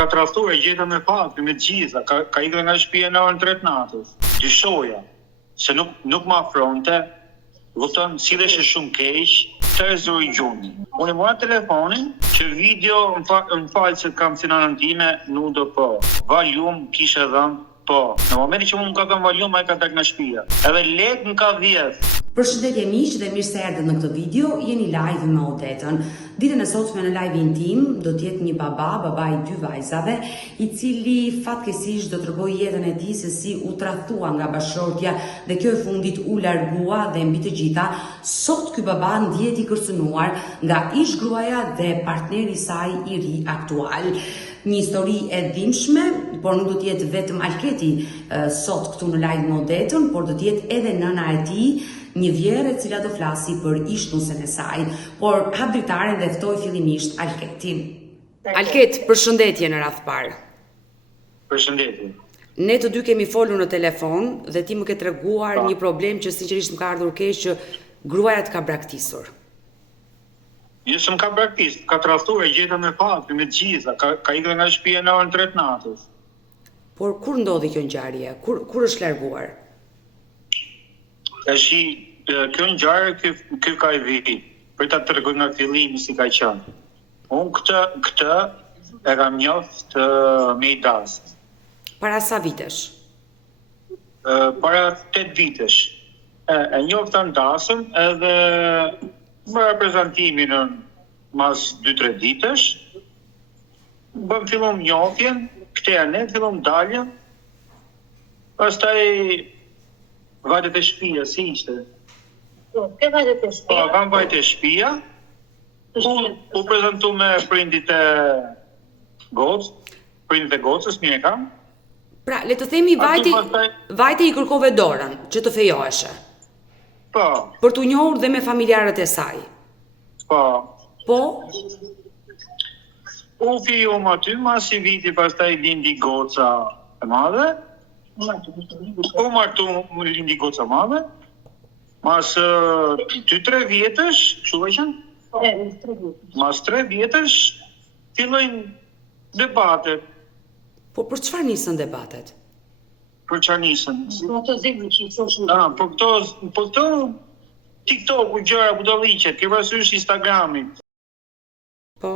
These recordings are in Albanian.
Ka tradhtuar e gjeta me fakte, me gjitha, ka ikur nga shtëpia në orën 3 natës. Dyshoja se nuk më afronte, kupton, sillesh shumë keq, të zuri gjuni. Unë mora telefonin që video më fal se kam sinanën time, nuk do po. Valium kishe dhënë po. Në momentin që unë ka dhënë valium, ai ka dalë nga shtëpia. Edhe lek më ka vjedh. Përshëndetje miq dhe mirë se erdhët në këtë video, jeni live me Odetën. Ditën e sotme në live intim do të jetë një baba i 2 vajzave, i cili fatkeqësisht do t'rregojë jetën e tij se si u tradhtua nga bashkëshortja dhe kjo e fundit u largua dhe mbi të gjitha, sot ky baba ndihet i kërcënuar nga ish gruaja dhe partneri i saj i ri aktual. Një histori e dhimbshme, por nuk do të jetë vetëm Alketi sot këtu në live me Odetën, por do të jetë edhe nëna e tij, një vjerë e cila do flasi për ishnusën e saj, por hap dritaren dhe ftoj fillimisht Alketin. Alket, përshëndetje në radhë parë. Përshëndetje. Ne të dy kemi folur në telefon dhe ti më ke treguar një problem që sinqerisht më ka ardhur keq, që gruaja të ka braktisur. Jo s'm ka braktis, ka tradhtuar e gjeta me fakte, me gjitha, ka ikur nga shtëpia në orën 3 natës. Por kur ndodhi kjo ngjarje? Kur është larguar? Kjo ngjarje ky ka i viti, për ta tregoj nga fillimi si ka qenë. Unë këtë e kam njoft me i dasë. Para sa vitesh? Para 8 vitesh. E njofta në dasëm edhe bëra prezantimin në mas 2-3 ditësh. Bëm fillon njoftjen, këteja ne fillon daljen. Pastaj vajtet e shtëpia, si ishte? Ke vajtet e shtëpia? Po, kam vajt e shtëpia. U prezantu me prindit e gocës, prindit e gocës, mirë e kam. Pra, le të themi vajti i kërkove dorën, që të fejoheshe. Po. Për t'u njohur dhe me familjarët e saj. Po. Po? U fijom aty, mas i viti pastaj lindi goca e madhe. U martu lindi goca e madhe. Mas 2-3 vjetësh, kështu e qenë? Mas 3 vjetësh fillojnë debatet. Po për çfarë nisën debatet? Për çfarë nisën? Po të zemrë që i thoshën. Po këto TikTok-u, gjëra, budalliqet, ke parasysh Instagramit. Po?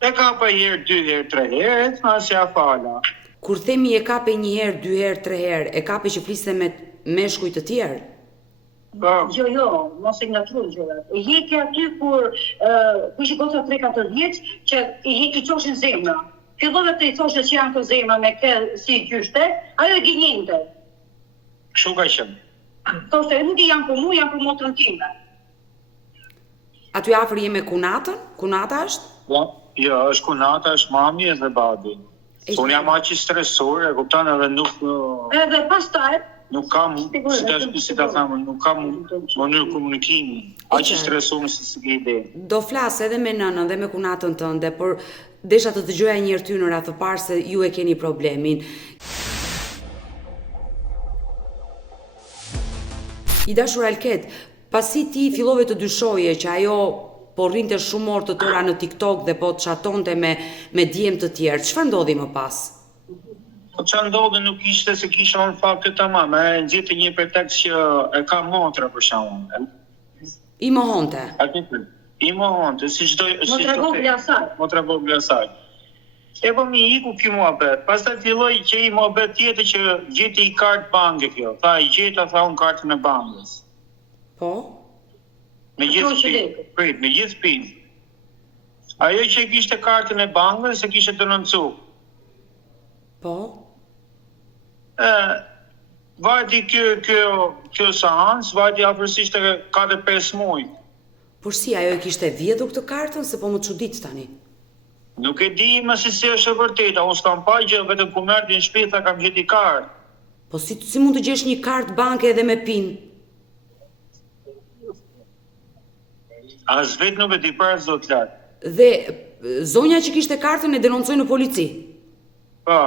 E kapa herë, 2 herë, 3 herë, ma se a fala. Kur themi e kape 1 herë, 2 herë, 3 herë, e kape që fliste me meshkuj të tjerë? Jo, mos e ngatruaj gjërat. E heki aty kur ishi goca 3-4 vjeç që i thoshin zemra. Fillove të i thoshe që janë të zemra me kë si gjyshte, ajo e gënjente. Kështu ka qenë. Thoshte, nuk i janë për mu, janë për motrën time. Aty afër je me kunatën? Kunata është? Jo, është kunata, është mami edhe babi. Unë jam aq i stresur, e kupton, edhe nuk... Edhe pastaj, nuk kam, si ta thamë, nuk kam mënyrë komunikimi. Aq i stresuar se s'ke ide. Do flas edhe me nënën dhe me kunatën tënde, por desha të dëgjoja një herë ty në radhë të parë se ju e keni problemin. I dashur Alket, pasi ti fillove të dyshoje që ajo po rrinte shumë orë të tëra në TikTok dhe po të chatonte me djemë të tjerë, çfarë ndodhi më pas? Po çfarë ndodhi nuk ishte se kisha unë fakte tamam, e nxjerrte një pretekst që e ka motra për shkakun. I mohonte. I mohonte, si çdo motra vogla asaj. Motra vogla asaj. E po mi iku ky muhabet. Pastaj filloi që i muhabet tjetër që gjeti i kartë banke kjo. Tha i gjeta tha unë kartën e bankës. Po? Me gjithë shtëpinë. Ajo që kishte kartën e bankës se kishte denoncu. Po? Vajti kjo seancë, vajti afërsisht 4-5 muaj. Por si ajo e kishte vjedhur këtë kartën se po më çudit tani? Nuk e di më si është e vërteta, unë s'kam pa gjë, vetëm ku merrti në shtëpi tha kam gjeti kartë. Po si mund të gjesh një kartë banke edhe me PIN? As vetë nuk e di para zot lart. Dhe zonja që kishte kartën e denoncoi në polici? Po.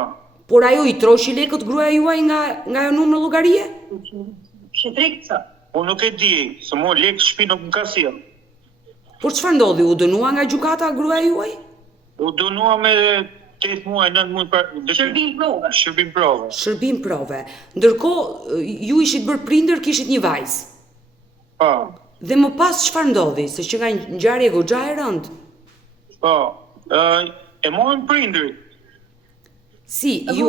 Por ajo i troshi lekët gruaja juaj nga ajo numër në llogarie? Shitrekca. Unë nuk e di, se mo lekë shtëpi nuk më ka sjell. Por çfarë ndodhi? U dënua nga gjykata gruaja juaj? U dënua me 8 muaj, 9 muaj për Shërbim prove. shërbim prove. Shërbim prove. Ndërkohë, ju ishit bërë prindër, kishit një vajzë. Po. Dhe më pas çfarë ndodhi? Se që nga ngjarje goxha e rëndë. Po. E morën prindërit. Si, ju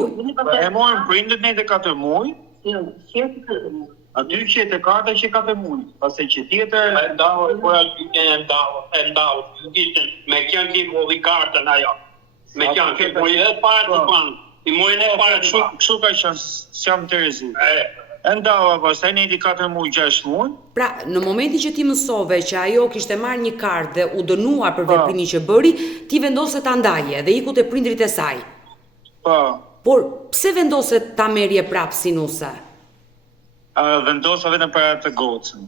E morën prindërit në 4 muaj. Jo, shërti këtë. Aty që e karta që 4 muaj. Pastaj që tjetër E ndau, po e ndau. Me kënë ti mori kartën ajo. Me kënë ti mori e parë të panë. I mori e parë të panë. kështu ka qenë, s'jam Terezi. E ndava pastaj në 4 muaj, 6 muaj. pra, në momentin që ti mësove që ajo kishte marrë një kartë dhe u dënuar për veprimin që bëri, ti vendose ta ndaje dhe iku te prindrit e saj. Po. Por pse vendose ta merrje prapë si nuse? Vendosa vetëm për atë gocën.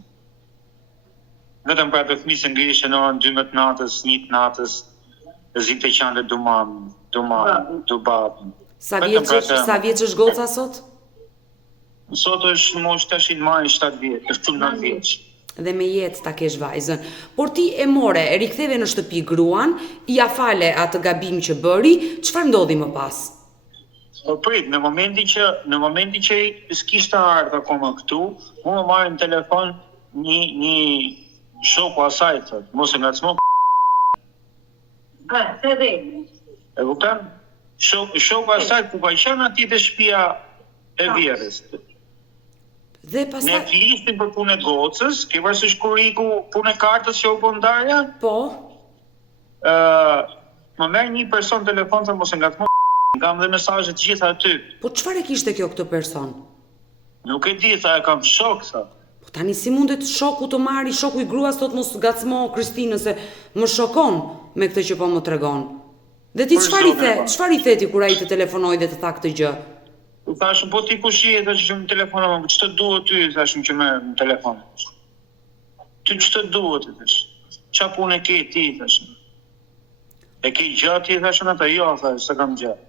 Vetëm për atë fëmijë që ngrihesh në orën 12 natës, 1 natës, zinte qande du mamën, du babën. Sa Vetëm vjeç për atë. sa vjeç është goca sot? Sot është moshë tashin marrë 7 vjeç, është 9 vjeç. Dhe me jetë ta kesh vajzën. Por ti e more, e riktheve në shtëpi gruan, i ja fale atë gabim që bëri, çfarë ndodhi më pas? Po prit, në momentin që s'kishte ardhur akoma këtu, mua më marrin në telefon një shoku asaj thotë, mos e ngacmo. Se dhe. E kupton? Shoku asaj ku ka qenë aty te shtëpia e vjerrës. Dhe Ne pastaj flisnim për punë e gocës, ke parasysh kur iku punë e kartës që u bë ndarja, po, më merr një person telefon se mos e ngacmo, kam dhe mesazhe të gjitha aty. po çfarë e kishte kjo këtë person? Nuk e di, sa e kam shok sa. Po tani si mundet shoku të marri, shoku i gruas thot mos gacmo Kristinë se më shokon me këtë që po më tregon. Dhe ti Për çfarë zotin, i theti kur ai të telefonoi dhe të tha këtë gjë? U thashëm, po ti kush je, thash që më telefonova, ç'të duhet ty, thashëm që më në telefon. Ty ç'të duhet, thash. Qa punë ke ti, thashëm. E ke gjatë ti, thashëm ata, jo, thash, se kam gjatë.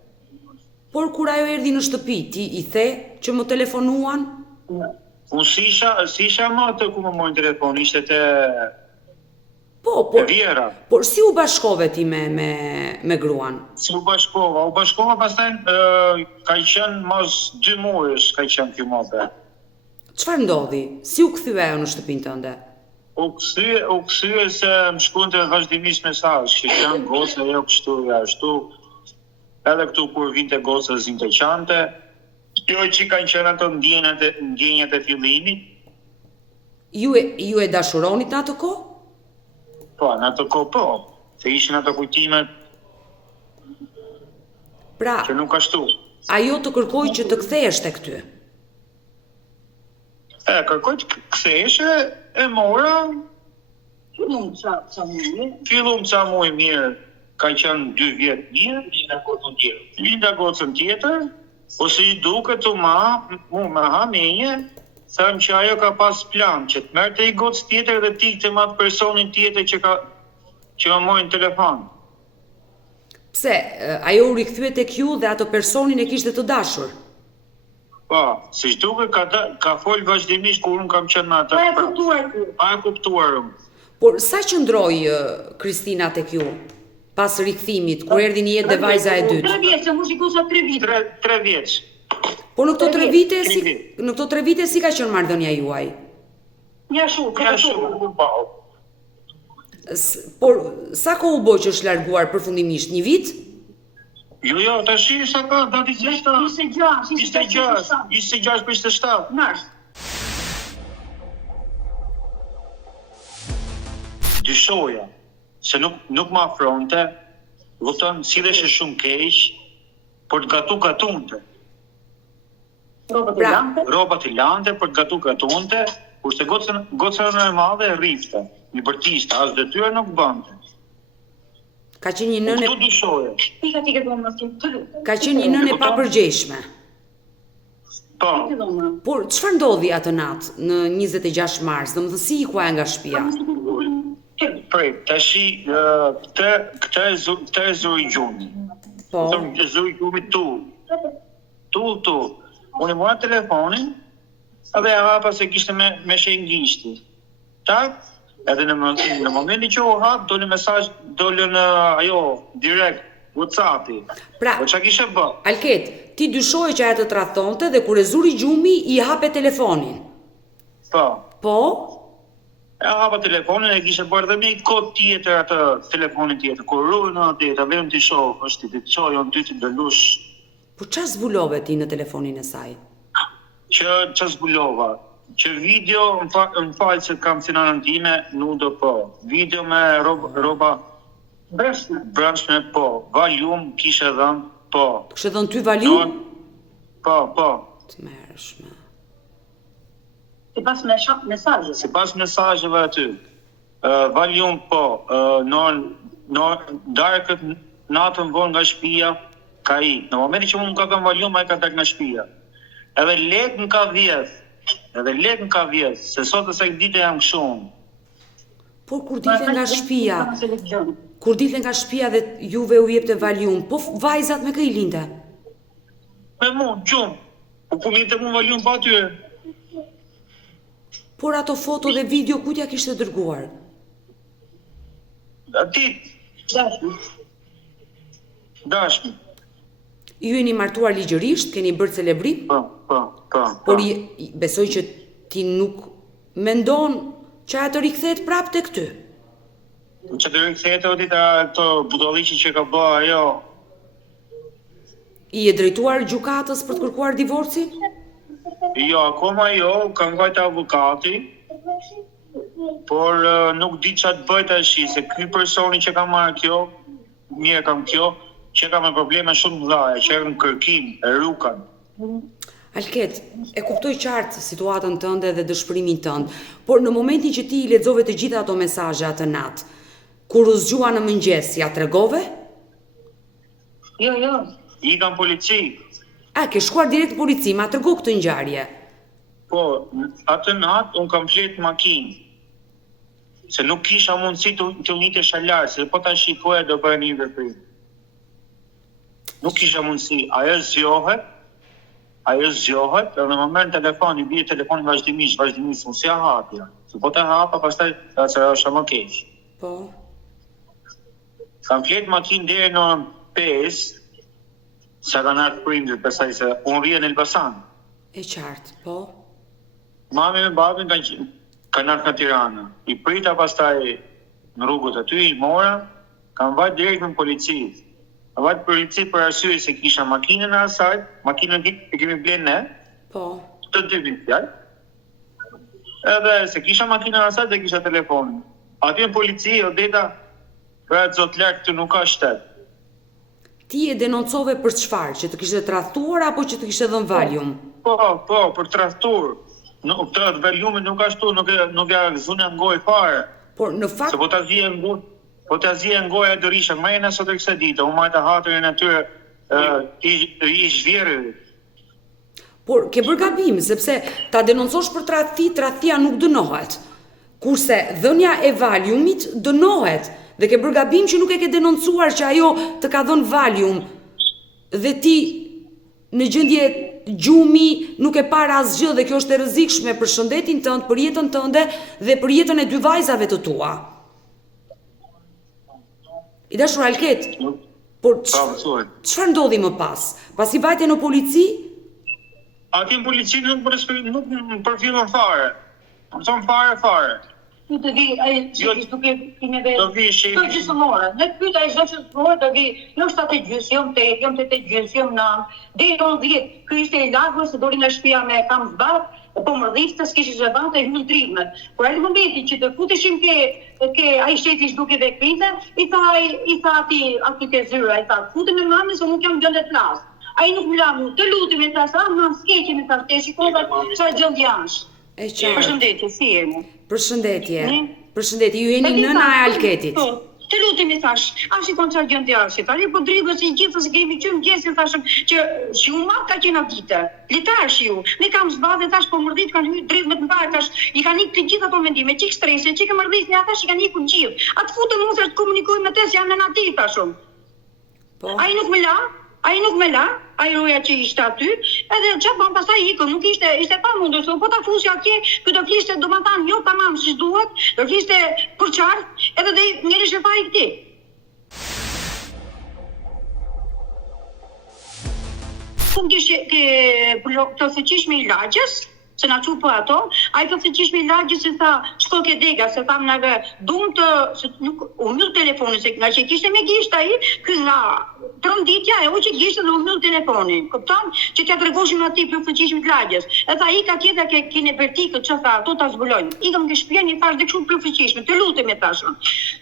Por kur ajo erdhi në shtëpi, ti i the që më telefonuan? Unë si isha më atë ku më mojnë telefon, ishte te Po, e vjera. por si u bashkove ti me gruan? Si u bashkova pastaj ka qenë mos 2 muajsh ka qenë kjo mobe. Çfarë ndodhi? Si u kthye ajo në shtëpinë tënde? U kthye se më shkruante vazhdimisht mesazh, që janë goca jo kështu ja ashtu. Edhe këtu kur vinte goca zinte qante. Jo që kanë qenë ato ndjenjat e fillimit. Ju e dashuronit në atë kohë? Po, në ato kohë po. Se ishin ato kujtimet Pra, që nuk ashtu. ajo të kërkoi që të kthehesh tek ty. Kërkoj të ktheheshe, e mora, Fillum ça mundi. fillum ca muaj mirë, ka qenë 2 vjet mirë, linda gocën tjetër, ose i duket të me hamenje, thamë që ajo ka pas plan, që të merrte i gocë tjetër dhe ti të matë personin tjetër që më mojnë telefon. Pse, ajo u rikthye tek ju dhe ato personin e kishte të dashur. Po, si duket ka fol vazhdimisht kur unë kam qenë në atë. Pa e kuptuar ty. Pa e kuptuar unë. Por sa qëndroi Kristina tek ju pas rikthimit kur erdhi në jetë dhe vajza e dytë? 3 vjet, se mu shikosa 3 vite. 3 vjeç. Po në këto 3 vite si 3 vjet. në këto 3 vite si ka qenë marrëdhënia juaj? Ja shumë, Ja shumë, po. Por sa kohë u bë që është larguar përfundimisht? Një vit? Jo, tash sa ka dati 26, 26 për 27. Mars. Dyshoja, se nuk ma afronte, vëton, silleshe shumë keq, por të gatunte. Robat e Pra, lante. Robat i lante, për të gatunte, kurse gocën e madhe rrifte, një bërtiste, as detyrë nuk bënte. ka qenë një nënë Këtu dyshoja. Pika ti këtë më si të lutë. ka qenë një nënë e papërgjeshme. Po, Ti dhoma. Por çfarë ndodhi atë natë në 26 mars? Domethënë si ikua nga shtëpia? prej, tashi, këtë e zuri gjumi. Po. E zuri gjumi tu. Unë i mora telefonin, edhe e hapa se kishte me shenjë gishti. Tak, Edhe në momentin që u hap, doli mesazh, dolën ajo direkt WhatsApp-i. Pra, Po çka kishe bë? Alket, ti dyshoje që ajo të tradhtonte dhe kur e zuri gjumi i hape telefonin. Po. Po? E hapa telefonin e kishe bërë dhe me një kod tjetër atë telefonin tjetër. Kur ruën atë, ta vetëm ti shoh, është ti çoj on ty të dëlush Po çfarë zbulove ti në telefonin e saj? që zbulova. Që video, më falë që kam sinanën time, nudo po. Video me roba brendshme po. Valium kishe dhënë po. Kështë dhënë ty valium? Po. Të mërshme. Sipas mesazheve. Sipas mesazheve aty. Valium po. Darkët natën vonë nga shtëpia ka i. Në momentin që unë ka kam valium, ai ka dalë nga shtëpia. Edhe lek më ka vjedh, se sot e sa ditë jam shumë. Por kur dilte nga shtëpia dhe juve u jepte valium, po vajzat me kë i linte? Me mu, gjumë. Po linte mu valium pa atyre. Por ato foto dhe video ku t'ja kishte dërguar? Dashmi. Ju jeni martuar ligjërisht, keni bërë celebrim? Po. Por besoj që ti nuk mendon që ajo të rikthehet prapë tek ty. Që të rikthehet ato budolliqi që ka bë ajo. I e drejtuar gjykatës për të kërkuar divorcin? Jo, akoma jo, kam vajtë avokati, por nuk di çfarë të bëj tash, se ky personi që ka marrë kjo, mirë kam kjo, që ka me probleme shumë mëdha, që në kërkim, e rukan. Alket, e kuptoj qartë situatën tënde dhe dëshpërimin tënd, por në momentin që ti i lexove të gjitha ato mesazhe atë natë, kur u zgjua në mëngjes, ja tregove? Jo. I kam polici. A, ke shkuar direkt në polici, ma tërgo këtë ngjarje? Po, atë natë unë kam fletë makinë. Se nuk kisha mundësi të unitesh alar, se po ta shikoja do bëhe një veprim. Nuk kisha mundësi, ajo zgjohet, dhe në moment telefoni, bie telefoni vazhdimisht, unë si hapja. Se po të hapa, pastaj që është më keq. Po. Kam fletë makinë deri në 5, sa kanë ardhur prindërit, pastaj se unë rrija në Elbasan. E qartë, po. Mami me babin kanë ardhur në Tiranë. I prita pastaj në rrugët aty, i mora, kam vajt direkt në polici. Kam vajt polici për arsye se kisha makinën e asaj, makinën e kemi blenë ne, Po. të dy fjalë. Edhe se kisha makinën e asaj dhe kisha telefonin. Aty në polici, Odeta, pra zot lartë këtu nuk ka shtet. Ti e denoncove për çfarë? Që të kishte tradhtuar apo që të kishte dhënë valium? Po, për tradhtur. Këtë valiumin nuk ashtu, nuk ja zune ngoj fare. Por në fakt... Se po ta zhije ngoja Dorisha, më jena sot e kësaj dite, unë majta hatërin atyre i zhvjerë. Por ke bërë gabim, sepse ta denoncosh për tradhtia nuk dënohet. Kurse dhënia e valiumit dënohet. Dhe ke bërë gabim që nuk e ke denoncuar që ajo të ka dhënë valium. Dhe ti në gjendje gjumi nuk e para asgjë dhe kjo është e rrezikshme për shëndetin tënd, për jetën tënde dhe për jetën e dy vajzave të tua. I dashur Alket, por çfarë ndodhi më pas? Pasi vajte në polici? Ati në polici nuk më përfillon fare. Më thonë fare. Nuk të vi, duke kime dhe... Do vi shefi. Të gjysmore. Në të pyta e gjysmore, do vi, jo është atë gjys, jo më 8, jo më 8 gjys, jo më 9. Dhe i 10, kë ishte i largë, se dori nga shtëpia me kam zbat, po më rriftë, s'kishë zhebante e hëllë dritmet. Por e në momenti që të futeshim ke a i shefi shduke dhe krinte, i tha ati ke zyra, i tha, futem me mami, se nuk jam gjëndet flasë. A i nuk më lamu, të lutim e të sa, më s'keqim e të shteshi, kova qa gjënd jash. E qartë. Përshëndetje, si jemi? Përshëndetje, ju jeni nëna e Alketit. Të lutim i thash, a shikon çfarë gjën të arshit, a po dridhës i gjithë se kemi qenë gjësi thashëm që shuma ka qenë atë. Litar shiu, ne kam zbadhe thash po mërdhit kanë hyrë dridhë me të mbar thash, i kanë ikë të gjitha ato mendime, çik stresi, çik mërdhisni ata që kanë ikur gjithë. Atë futën unë se të komunikoj me të se janë në natë thashëm. Po. Ai nuk më la, Ai nuk më la, ai roja që ishte aty, edhe çfarë bën pastaj ikën, nuk ishte pa mundur, po ta fusi atje, ky do fliste domethënë jo tamam siç duhet, do fliste për qartë, edhe dhe njëri shefai këtij. Unë kishte të fuqishme i lagjes, se na çu po ato, ai të fuqishme i lagjes se tha, shko ke dega, se tham neve, duam të se nuk u mbyll telefonin se nga që kishte me gisht ai, ky nga tronditja e hoqi gishtën dhe u mbyll telefonin. Kupton? Që t'ia tregoshim atij për fuqishme të lagjes. E tha ik atje dhe kene vertikët, çfarë tha, ato ta zbulojnë. Ikëm ke shtëpia i thash dhe kështu për fuqishme, të lutem e thashun.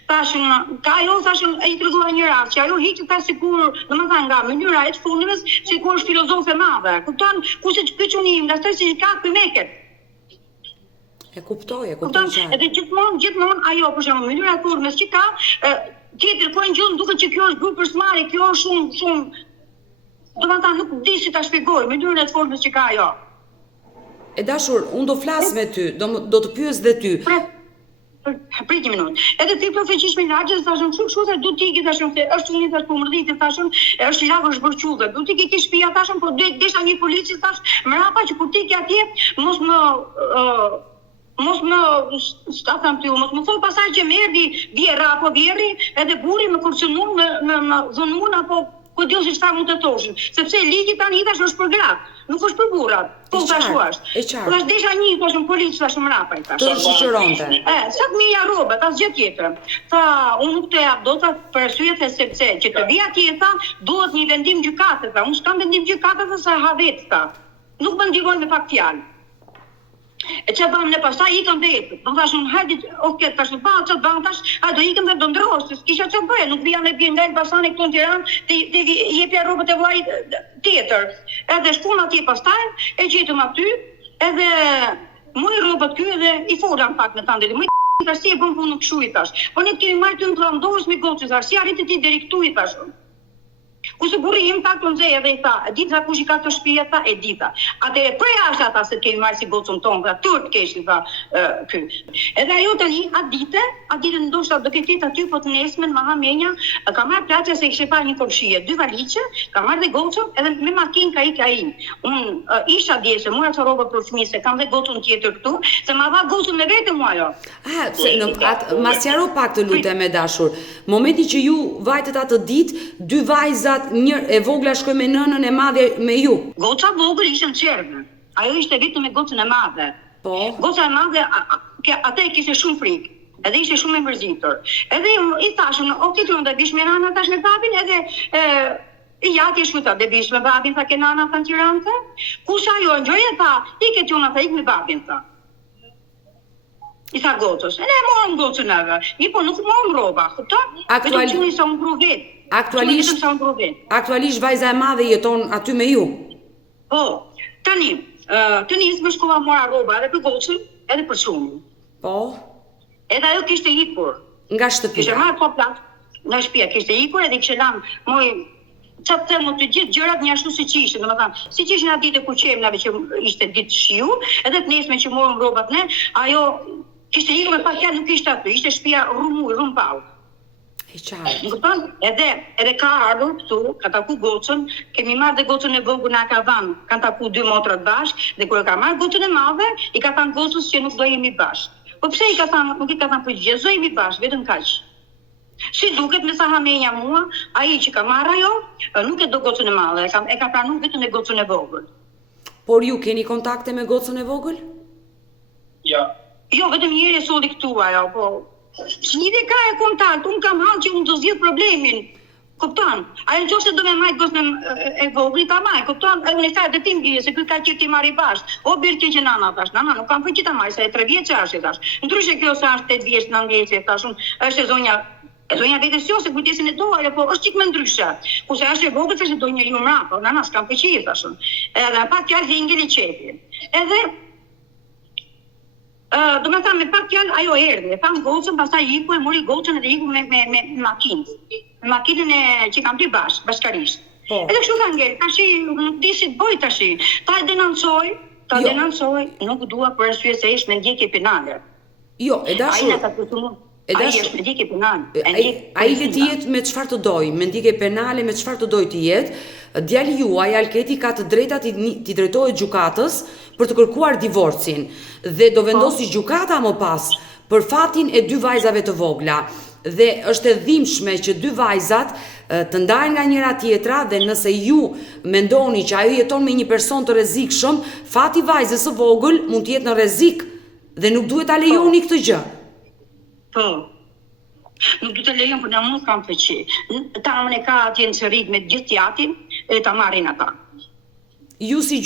Thashun, ka ajo thashun ai tregova një rast, që ajo hiqte ta sikur, domethënë nga mënyra e çfundëves, sikur është filozofe e madhe. Kupton? Kurse ky çuni nga shtëpi si ka pymek. E kuptoj Kupton? qartë. Edhe gjithmonë ajo për shembull mënyra e turmes që ka, tjetër po ngjon duket që kjo është grup personale, kjo është shumë domethënë nuk di si ta shpjegoj mënyrën e turmes që ka ajo. E dashur, unë do flas me ty, do të pyes dhe ty. Prit një minutë. Edhe ti për fuqishme lagjes thashun kështu se du t'i ke thashun se është unë thash po mërdhiti thashun është lagë është bërqullë. Du t'i ke shtëpia thashun po desha një polici thash mrapa që kur ti ke atje mos më sta tham ti mos më thon pasaj që më erdhi vjerra apo vjerri edhe burri më kurcënon më dhunuan apo ku diu se çfarë mund të thoshin, sepse ligji tani tash është për gratë, nuk është për burrat. Po tash është. Po tash desha një thashun polici thashun mrapa i thash. Të shoqëronte. Sa të mija rrobat, asgjë tjetër. Tha, unë nuk të jap dot për arsye sepse që të vi atje tha, duhet një vendim gjykate, tha. Unë s'kam vendim gjykate se ha vet tha. Nuk më ndihmon me pak fjalë. E që bëm në pastaj ikëm vetë. Do thashun hajde, okay, tash pa çfarë bën tash, a do ikëm dhe do ndrosh, s'kisha çfarë bëj, nuk vija me bie nga Elbasani këtu në Tiranë, ti jepja rrobat e vllajit tjetër. Edhe shkon atje pastaj, e gjetëm aty, edhe moj rrobat ky edhe i fola pak me tande. Më tash si e bën punën kështu i thash. Po ne kemi marrë ty në prandosh me gocë thash, si arriti ti deri këtu i thash. Kurse burri im ta konzej edhe i tha, e dita kush i ka këtë shtëpi tha, e dita. Atë prej jashtë ata se kemi marrë si gocën tonë, tha, turt keshin tha ky. Edhe ajo tani atë ndoshta do ketë aty po të nesmen Mahamenja, ka marrë plaçe se kishte pa një komshie, 2 valiqe, ka marrë dhe gocën edhe me makinë ka ikë ai. Unë isha dje se mora të rroba për fëmijë, se kam dhe gocën tjetër këtu, se ma dha gocën me vete mua ajo. Ma sqaro pak të lutem e dashur. Momenti që ju vajtet atë ditë, 2 vajza një e vogla shkoi me nënën e madhe me ju. Goca vogël ishte në çervë. Ajo ishte vetëm me gocën e madhe. Po. Goca e madhe atë kishte shumë frikë. Edhe ishte shumë e mërzitur. Edhe i thashun, "Ok, ti do bish me nana tash me babin?" Edhe ja ti shkuta, "Do bish me babin?" Tha, "Ke nana në Tiranë?" Kush ajo ngjoj tha, "Ik ti ona tha, ik me babin." Tha. I tha gocës, "Ne morëm gocën edhe. Po nuk morëm rroba, kupton? Aktualisht sa unë vetë. Aktualisht vajza e madhe jeton aty me ju. Po, tani, të nisë më shkova mora rroba edhe për gocën, edhe për shumën. Po. Edhe ajo kishte ikur. Nga shtëpia. Kishte marrë po plak, nga shtëpia kishte ikur edhe kishte lanë moj çfarë them të gjithë gjërat një ashtu siç ishin, domethënë, siç ishin atë ditë ku qemnave që ishte ditë shiu, edhe të nesme që morëm rrobat ne, ajo kishte ikur me pak fjalë nuk ishte aty, ishte shtëpia rrumpau. E qartë. Kupton? Edhe ka ardhur këtu, ka taku gocën, kemi marrë dhe gocën e vogël na ka dhënë, kanë taku 2 motrat bashkë, dhe kur e ka marrë gocën e madhe, i ka thënë gocës që nuk do jemi bashkë. Po pse i ka thënë, nuk i ka thënë përgjigje, do jemi bashkë, vetëm kaq. Si duket me sa hamenja mua, ai që ka marrë ajo, nuk e do gocën e madhe, e ka pranuar vetëm e gocën e vogël. Por ju keni kontakte me gocën e vogël? Ja. Jo, vetëm njëri e solli këtu ajo, po s'lidhe ka e kontakt, unë kam hallë që unë do zgjidh problemin. Kupton? Ai nëse do me marr gocën e vogël, ta marr, kupton? Ai unë sa detim bie se ky ka qenë ti marrë bashkë. O birtë që nana thash, nana nuk kam fuqi ta marr, se 3 vjeç është thash. Ndryshe kjo sa është 8 vjeç, 9 vjeç, thash unë, është zonja vetës jo se kujdesin e doja, po është çik më ndryshe. Kurse është e vogël se do njeriu mbrapa, nana s'kam fuqi thash unë. Edhe pa fjalë që ngeli çepi. Edhe do me thamë me pak fjalë ajo erdhi, e tham gocën, pastaj iku e mori gocën edhe iku me makinë. Me makinën që kam ti bashkarisht. Edhe kështu ka ngel, tash nuk di si të bëj tash. Ta denoncoj, nuk dua për arsye se është me ndjekje penale. Jo, e dashur. Ai është me ndjekje penale. Ai le të jetë me çfarë të doj, me ndjekje penale, me çfarë të doj të jetë. djali juaj Alketi ka të drejtat t'i drejtohet gjykatës për të kërkuar divorcin dhe do vendosi gjykata më pas për fatin e 2 vajzave të vogla. Dhe është e dhimbshme që 2 vajzat të ndahen nga njëra tjetra dhe nëse ju mendoni që ajo jeton me një person të rrezikshëm, fati vajzës së vogël mund të jetë në rrezik dhe nuk duhet ta lejoni këtë gjë. Po. Nuk du të lejon për në mund kam pëqi. Ta më ka atje në qërit me gjithë tjatin e ta marrin ata. Ju si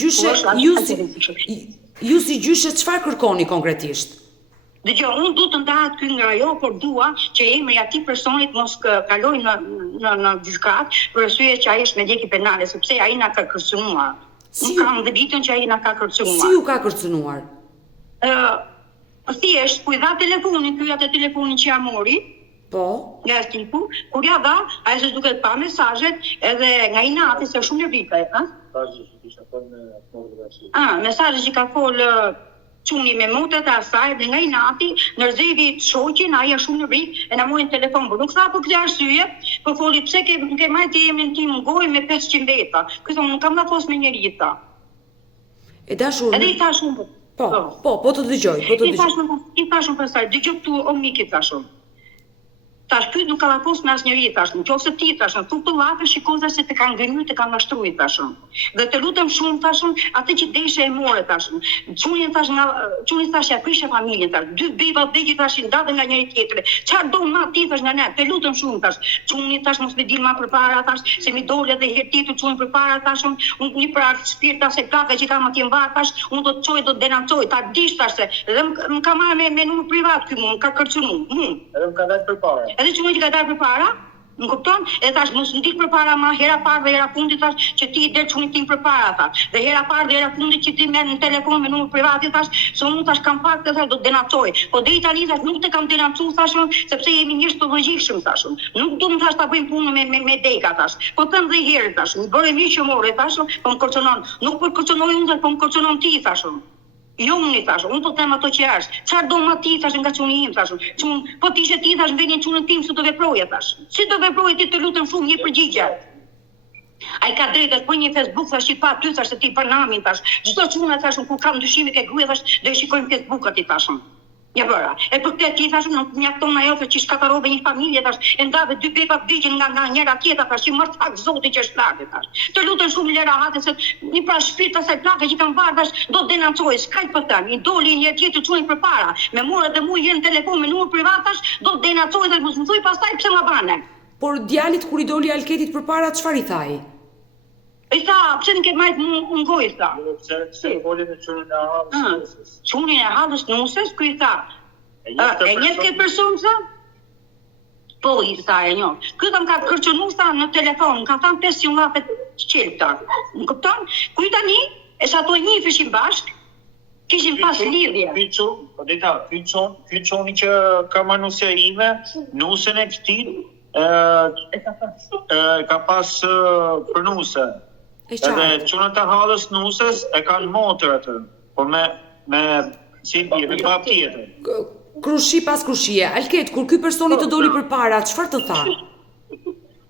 gjyshe çfarë kërkoni konkretisht? Dëgjoj, unë du të ndahet ky nga ajo, por dua që emri atij personit mos kaloj në gjykat, për arsye që ai është me djeki penale, sepse ai na ka kërcënuar. Unë kam dëbitën që ai na ka kërcënuar. Si ju ka kërcënuar? Thjesht, ku i dha telefonin, ky atë telefonin që ja mori, po, nga tipu, kur ja dha, ai se duket pa mesazhet, edhe nga inati se shumë e vite, mesazhet që ka fol çuni me motet e asaj dhe nga inati ndërzevi shoqin, ai është shumë në vit e na mori telefon, por nuk tha për këtë arsye, po foli pse ke marrë emrin tim në gojë me 500 leta. Ky thonë nuk kam na fos me njëri ta. E dashur. Edhe i thash unë. Po të dëgjoj, I thashun pastaj, dëgjoj këtu o miki thashun. Tash ky nuk ka lapos me asnjëri thashun. Nëse ti thashun, tu të llafë shikoj se të kanë gënjur, të kanë mashtruar thashun. Dhe të lutem shumë thashun, atë që deshe e more thashun. Çuni thash ja prishe familjen tash. 2 beba vdekje tashin datë nga njëri tjetri. Çfarë do ma ti thash nga ne? Të lutem shumë thash. Çuni thash mos më dil më përpara thash, se mi dole edhe herë tjetër çuni përpara thashun. Unë një pra shpirta se plaka që kam atje mbar thash, unë do të çoj, do të denancoj, ta dish tash se edhe më ka marrë me numër privat ky më ka kërcënuar. Edhe më ka dalë përpara. Edhe që që ka dalë për para, më kupton? E thash, mos ndik për para ma, hera parë dhe hera fundit thash, që ti i del çunit tim për para, thash. Dhe hera parë dhe hera fundit që ti merr në telefon me numër privat, thash, se unë thash kam pak të thash, do të denancoj. Po deri tani thash, nuk të kam denancu, thashun, sepse jemi njerëz të logjikshëm, thashun. Nuk do më thash ta bëjmë punën me deka, thash. Po them dhe herë, thashun, bëre mirë që more, thashun, po më kërcënon. Nuk po kërcënoj unë, po më kërcënon ti, thashun. Jo unë i thashun, unë po them ato që është. Çfarë do ma ti thashun nga çuni im thashun. Po ti ishe ti thash vendin çunën tim si do veproje thash. Si do veproje ti, të lutem shumë një përgjigje. Ai ka drejtë të një Facebook thash i pa ty thash se ti për namin thash. Çdo çuna thashun kur kam dyshime ke gruaja thash do i shikojmë Facebook-at i thashun. Ja bëra. E për këtë ti thashun nuk mjafton ajo se që shkatarove një familje thash. E ndave 2 beba vdiqën nga njëra tjetra thash, i mort fakt Zoti që është lartë thash. Të lutem shumë lera hate se një pra shpirt asaj plake që kanë bardh thash do të denancoj, s'kaq për tani. I doli një tjetër çuin përpara. Me morë dhe mua në telefon me numër privat thash, do të denancoj dhe mos më thuj pastaj pse ma bane. Por djalit kur i doli Alketit përpara çfarë i thaj? I tha, pse nuk e marrë në gojë, tha. Se voli me çunin e hallës. Çunin e hallës nusës, ku i tha. E njeh këtë person, tha? Po, i tha e njeh. Ky kam ka kërcënuar tha në telefon, ka thënë 500 llafe çelta. Më kupton? Ku i tani, e sa ato njiheshin bashk, kishin pas lidhje. Ky çuni që ka marrë nusja ime, nusën e këtij ka pas pronuse. Edhe çunat e hallës nusës e kanë motor atë, po me si me pap tjetër. Krushi pas krushie. Alket, kur ky personi të doli përpara, çfarë të tha?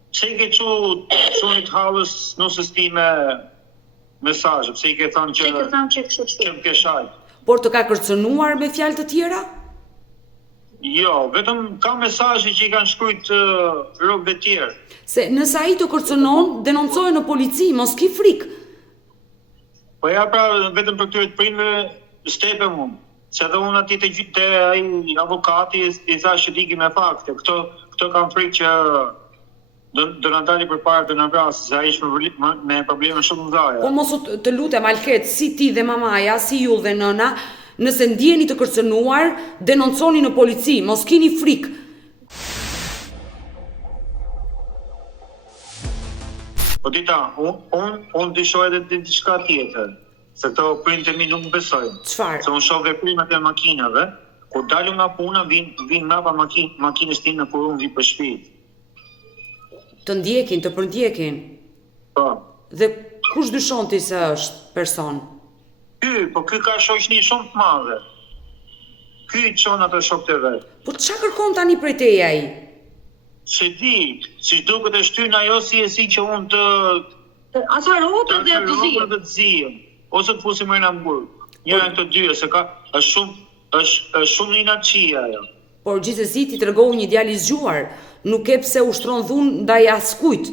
Pse i ke çunit hallës nusës time mesazh, pse i ke thënë që më ke shajt. Por të ka kërcënuar me fjalë të tjera? Jo, vetëm ka mesazhe që i kanë shkruajt rrobëve të tjerë. Se nëse ai të kërcënon, denoncoje në polici, mos ki frikë. Po ja pra vetëm për këtyre të prindërve stepem unë. Se edhe unë ati të ai avokati i thash që digi me fakte. Këto kanë frikë që do na dali përpara të na vrasë, se ai është me probleme shumë mëdha. Po mos të lutem Alket, si ti dhe mamaja, si ju dhe nëna, nëse ndjeni të kërcënuar, denonconi në polici, mos keni frikë. Po dita, unë dishoj edhe diçka tjetër, se këto prindët e mi nuk më besojnë. Çfarë? Se unë shoh veprimet e makinave, kur dalu nga puna, vinë mbrapa makinës tim në kur unë vi për shtëpi. Të ndjekin, të përndjekin. Po. Dhe kush dyshon ti se është person? Ky ka shoqni shumë të madhe. Ky çon ato shokët e vet. Po çfarë kërkon tani prej teje ai? Se di, si duket e shtyn ajo si që unë Asa rrotën dhe të zi. Dhe të zijen. Ose të fusim në Hamburg. Njëra të dyja, se ka është shumë inaqia ajo. Por gjithsesi ti tregohu një djalë i zgjuar, nuk e pse ushtron dhunë ndaj askujt.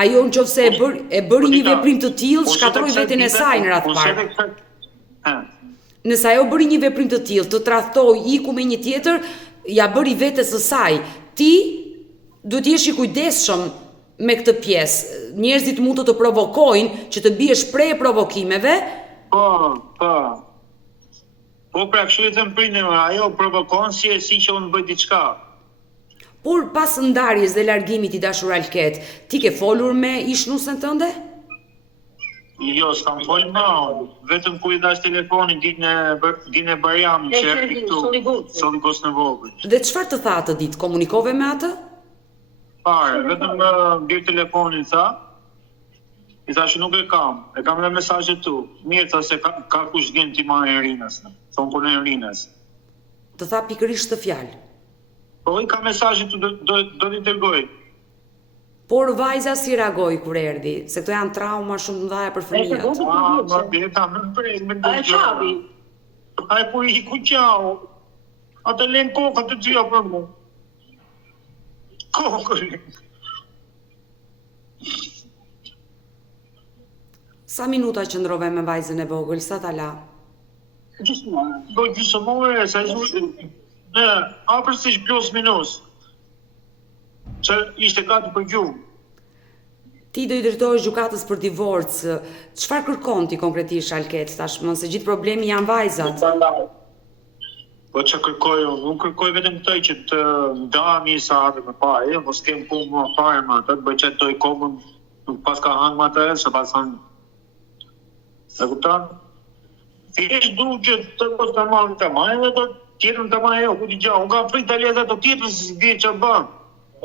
Ajo nëse e bëri një veprim të tillë, shkatroi veten e saj në radh parë. Nëse ajo bëri një veprim të tillë, të tradhtoi, iku me një tjetër, ja bëri vetes së saj. Ti duhet jesh i kujdesshëm me këtë pjesë. Njerëzit mund të provokojnë që të biesh prej provokimeve. Po pra kështu i them prindërve, ajo provokon si që unë bëj diçka. Por pas ndarjes dhe largimit i dashur Alket, ti ke folur me ishnusën tënde? Jo, s'kam folur me anë, vetëm ku i dash telefonin ditën e Bajramit që erdhi këtu, Solligos në vogël. Dhe çfarë të tha atë ditë? Komunikove me atë? Vetëm mbi telefonin tha. I thashë nuk e kam dhe mesazhet tu. Mirë tha se ka kush vjen ti marrë Rinës. Thonë po në Rinës. Të tha pikërisht të fjalë. Po i ka mesazhet tu do t'i dërgoj. Por vajza si reagoi kur erdhi, se këto janë trauma shumë të mëdha për fëmijët. A e qavi? A e kur i ku qau. Atë len kokën të dyja për mu. Kokën. Sa minuta qëndrove me vajzën e vogël, sa ta la? Gjysmore. Po gjysmore, sa afërsisht plus minus. Që ishte gati për gjumë. Ti do i drejtohesh gjykatës për divorc. Çfarë kërkon ti konkretisht Alket tashmë, se gjithë problemi janë vajzat? Po që kërkoj unë? Unë kërkoj vetëm këtë që të ndahemi sa atë më parë, mos kem punë më parë me atë, të bëj që të doj kokën, nuk pas ka hangë më atë, se pas hanë. E kuptan? Thjesht du që të mos të marrë të marrë, dhe të tjetërën të marrë jo, ku t'i gjahë, unë ka frit të lezat të tjetërën se si dhjetë që banë. A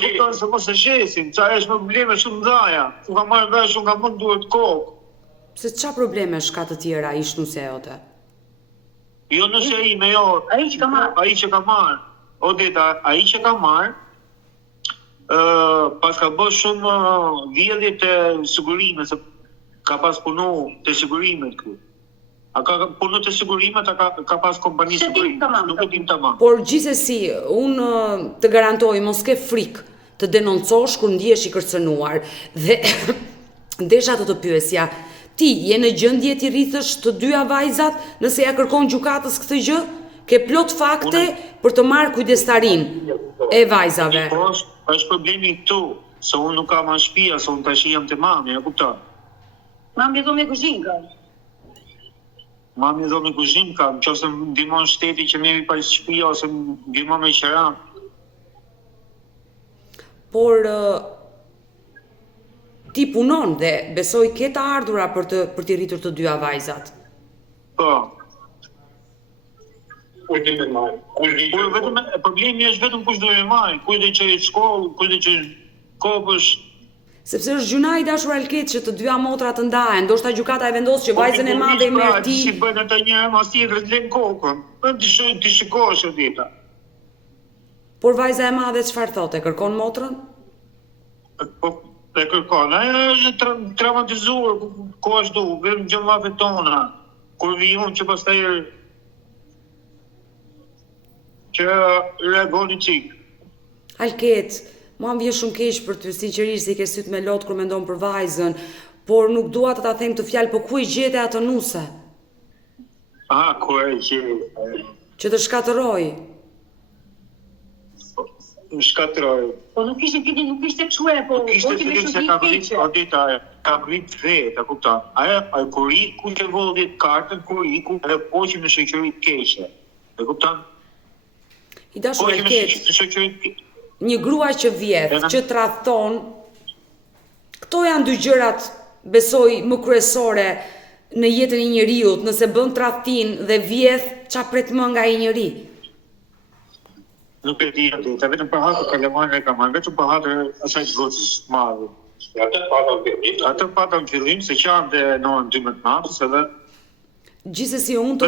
kuptan se mos e shesin, qa është me probleme shumë dhaja, unë ka marrë vesh, unë ka mund duhet kokë. Se qa probleme shka të tjera ishtë nuse jote? Jo nëse ime, jo. Ai që ka marrë. Ai që ka marrë. O deta, ai që ka marrë, pas ka bërë shumë vjedhje të sigurime, se ka pas punu të sigurimet këtu. A ka punu të sigurimet, a ka pas kompani sigurimet. Nuk e dim të mamë. Por gjithsesi, unë të garantoj, mos ke frikë të denoncosh kur ndihesh i kërcënuar. Dhe desha të pyesja, ti je në gjendje ti rrithësh të dyja vajzat nëse ja kërkon gjykatës këtë gjë? Ke plot fakte për të marrë kujdestarin e vajzave. Po, është problemi këtu, se unë nuk kam në shtëpia, se unë tash jam te mami, e kupton? Mami do me kuzhinka. Mami do me kuzhinka, nëse më ndihmon shteti që më jep pa shtëpia ose më ndihmon me qira. Por ti punon dhe besoj ke të ardhura për t'i rritur të dyja vajzat. Po. Por vetëm problemi është vetëm kush do e marrë, kush do të çojë në shkollë, kush do të çojë kopësh. Sepse është gjuna i dashur Alket që të dyja motra të ndahen, ndoshta gjykata e vendos që vajzën e madhe e merr ti. Si bën ata njëra mos tjetër të lën kokën. Ti shikosh e dita. Por vajza e madhe çfarë thotë? Kërkon motrën? Po e kërkon. Ajo është traumatizuar, ku ashtu, vetëm gjëllave tona. Kur vi unë që pastaj që reagoni qik. Alket, mua më vjen shumë keq për ty, sinqerisht se i ke syt me lot kur mendon për vajzën, por nuk dua të ta them këtë fjalë, po ku e gjete atë nuse? Ku e gjete? Që të shkatërroj. Shkatërroj. Po nuk ishte piti, nuk ishte kështu po ishte fillim se ka vrit vetë, a kupton? Ajo kur i ku që volli kartën, kur i ku ajo poqi në shoqëri të keqe. E kupton? I dashur Alket. Një grua që vjedh, që tradhton, këto janë dy gjërat, besoj, më kryesore në jetën e njeriut, nëse bën tradhtin dhe vjedh, qa pret më nga i njeri? Nuk e di atë, vetëm për hatër kalemane e kaman, vetëm për hatër asaj gocës madhe. Atë patëm fillim, se qanë dhe në 12 natës edhe. Gjithsesi unë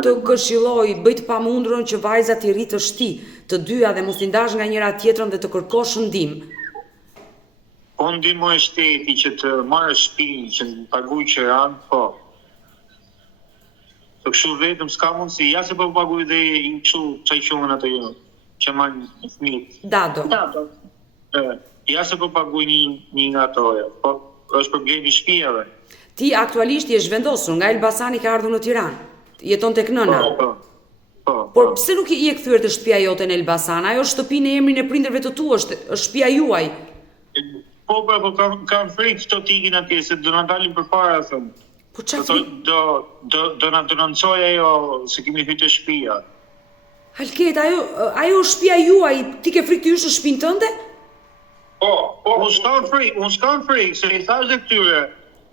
të këshilloj, bëj të pamundurën që vajzat i rritësh ti, të dyja dhe mos t'i ndash nga njëra tjetrën dhe të kërkosh ndihmë. Po ndihmoj shteti që të marrë shtëpi, që të paguaj qiran, po. Po kështu vetëm s'ka mundësi, ja se po paguaj dhe i kështu çaj quhen ato jo, që marrin fëmijët. Dado. Ja se po paguaj një nga ato, po është problemi i shtëpive. Ti aktualisht je zhvendosur, nga Elbasani ka ardhur në Tiranë. Jeton tek nëna. Po. Por pse nuk i e kthyer të shtëpia jote në Elbasan? Ajo shtëpi në emrin e prindërve të tu është shtëpia juaj. Po kam frikë të ikin atje, se do na dalin përpara, thëmë. Po çfarë frikë? Do na denoncoj ajo se kemi hyrë te shtëpia. Halket, ajo është shtëpia juaj, ti ke frikë të hysh në shtëpinë tënde? Po, unë s'kam frikë, se i thash dhe këtyre,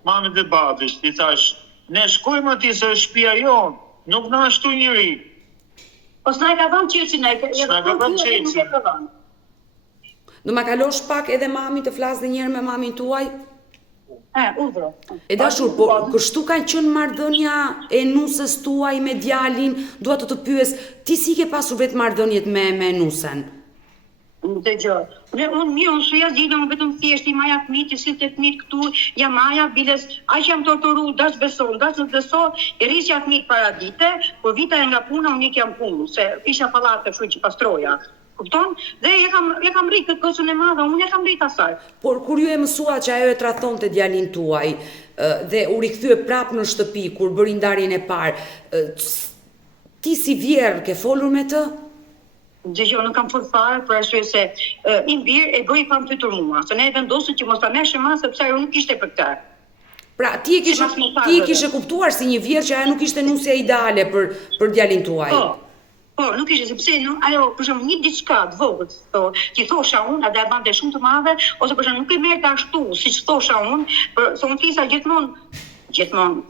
mamit dhe babis, i thash, ne shkojmë atje se është shtëpia jonë, nuk na ashtu njëri. Po s'na ka dhënë qeçin ai, s'na ka dhënë qeçin. Do ma kalosh pak edhe mamin të flas dhe njëherë me mamin tuaj? Udhro. E dashur, po kështu ka qenë marrëdhënia e nusës tuaj me djalin? Dua të pyes, ti si ke pasur vetë marrëdhëniet me nusën? Dëgjoj. Unë shuja zgjidhëm vetëm thjesht i maja fëmijë, si të fëmijët këtu, ja maja biles, aq jam torturu, dash beson, e rrisja fëmijët para dite, por vita nga puna unë jam punë, se isha pallate kështu që pastroja. Kupton? Dhe e kam rrit këtë kosën e madhe, unë e kam rrit asaj. Por kur ju e mësua që ajo e tradhtonte djalin tuaj dhe u rikthye prap në shtëpi kur bëri ndarjen e parë, ti si vjerë ke folur me të? Dëgjoj, nuk kam folur fare për arsye se i birë e bëri pa më pyetur mua, se ne e vendosëm që mos ta merrshim më sepse ajo nuk ishte për këtë. Pra ti e kishe kuptuar si një vjerë që ajo nuk ishte nusja ideale për djalin tuaj. Po, nuk ishte sepse ajo për shembull një diçka të vogël, që thosha unë, a do e bante shumë të madhe, ose për shembull nuk e merrte ashtu, siç thosha unë, se unë flisa gjithmonë,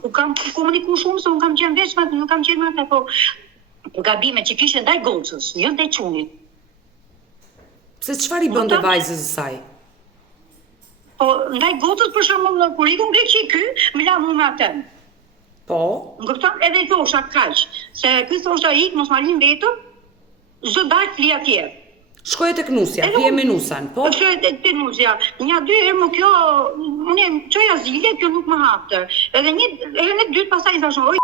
u kam komunikuar shumë se unë kam qenë vetëm, nuk kam qenë me atë, po gabime që kishte ndaj gocës, jo ndaj çunit. Pse çfarë i bënte vajzës saj? Po, ndaj gocës për shembull, kur ikun Greqi ky, më la mua me atë. Po. Më kupton? Edhe i thosha kaq, se ky thosha ik, mos ma lin vetëm, çdo dalë fli atje. Shkoje tek nusja, flie me nusën, po? Shkoje tek nusja. Një dy herë më kjo, unë çoja zile, kjo nuk më hapte. Edhe një herë në dytë pastaj i thashë,